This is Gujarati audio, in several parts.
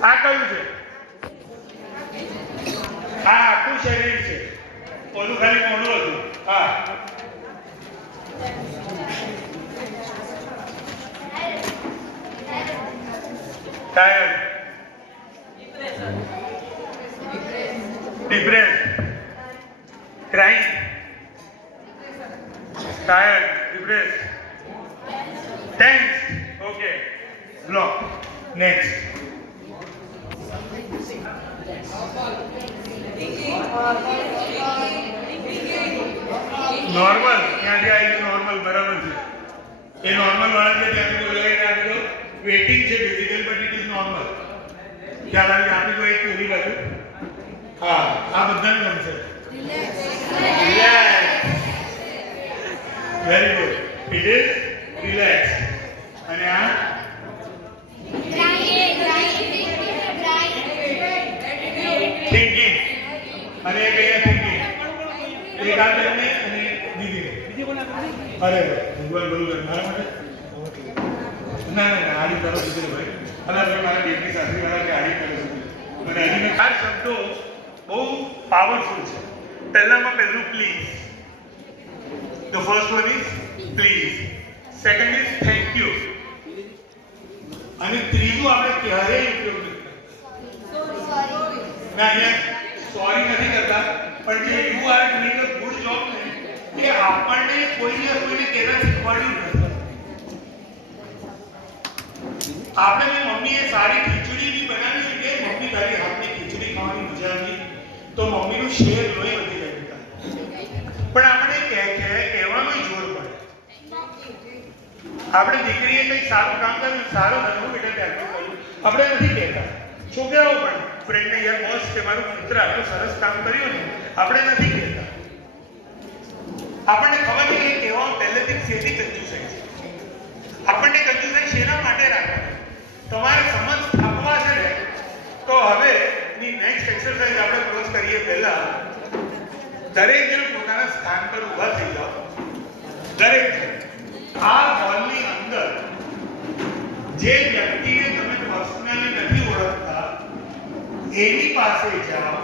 આ કયું છે આ આખું શરીર છે ઓલું ખાલી મોઢું હતું હા tired depress crime tired depress tense okay block next Normal ત્યાંથી આવી નોર્મલ બરાબર છે. એ નોર્મલ વાળાને ત્યાંથી બોલાવીને આપી દો. વેટિંગ છે physical but it is normal ખ્યાલ આવી આપી દો એક પૂરી બાજુ. હા, આ બધાને ગમશે. Very good it is relax અને આ અને એક અહીંયા થિંકિંગ એક આ બેનને અને દીદીને અરે ભગવાન બોલું મારા માટે? ના ના ના આડી તારો દીકરી ભાઈ. અને હવે મારા બેનની સાસરી વાળા કે આડી કરે છે અને આડીને આ શબ્દો બહુ પાવરફુલ છે. પહેલામાં પહેલું please the first one is please second is thank you અને ત્રીજું આપણે ક્યારેય ઉપયોગ નથી ના અહીંયા સોરી નથી. પણ જે you are doing a good job ને, એ આપણને કોઈને કોઈને કહેતા શીખવાડ્યું નથી. આપણે મેં મમ્મીએ સારી ખીચડી બી બનાવી છે કે મમ્મી તારી હાથની ખીચડી ખાવાની મજા આવી, તો મમ્મીનું શેર લોહી વધી જાય પણ આપણે કહે કે કહેવાનું જોર પડે. આપણે દીકરીએ કંઈક સારું કામ કર્યું, સારું થયું બેટા ત્યારથી આપણે નથી કહેતા. છોકરાઓ પણ ફ્રેન્ડને યાર બોસ કે મારું મિત્ર આટલું સરસ કામ કર્યું ને, આપણે નથી કહેતા. આપણને ખબર છે કે કહેવા પહેલેથી શેથી કંજુસાઈ છે. આપણને કંજુસાઈ શેના માટે રાખવાની તમારે સમજ સ્થાપવા છે ને, તો હવે ની નેક્સ્ટ એક્સરસાઇઝ આપણે ક્લોઝ કરીએ પહેલા. દરેક જણ પોતાના સ્થાન પર ઊભા થઈ જાઓ. દરેક આ હોલની અંદર જે વ્યક્તિને એની પાસે જાઓ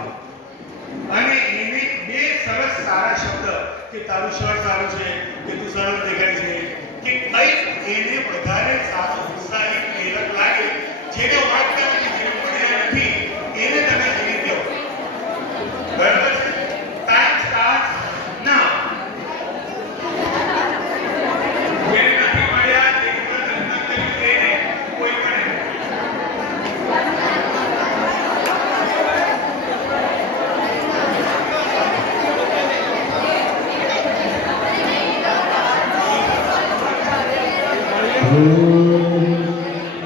અને એને બે સરસ સારા શબ્દ કે તારું શર્ટ સારું છે, કે તું સરસ દેખાય છે, કે કંઈક એને વધારે સારો ઉત્સાહિત પ્રેરક લાગે, જેને ઓળખ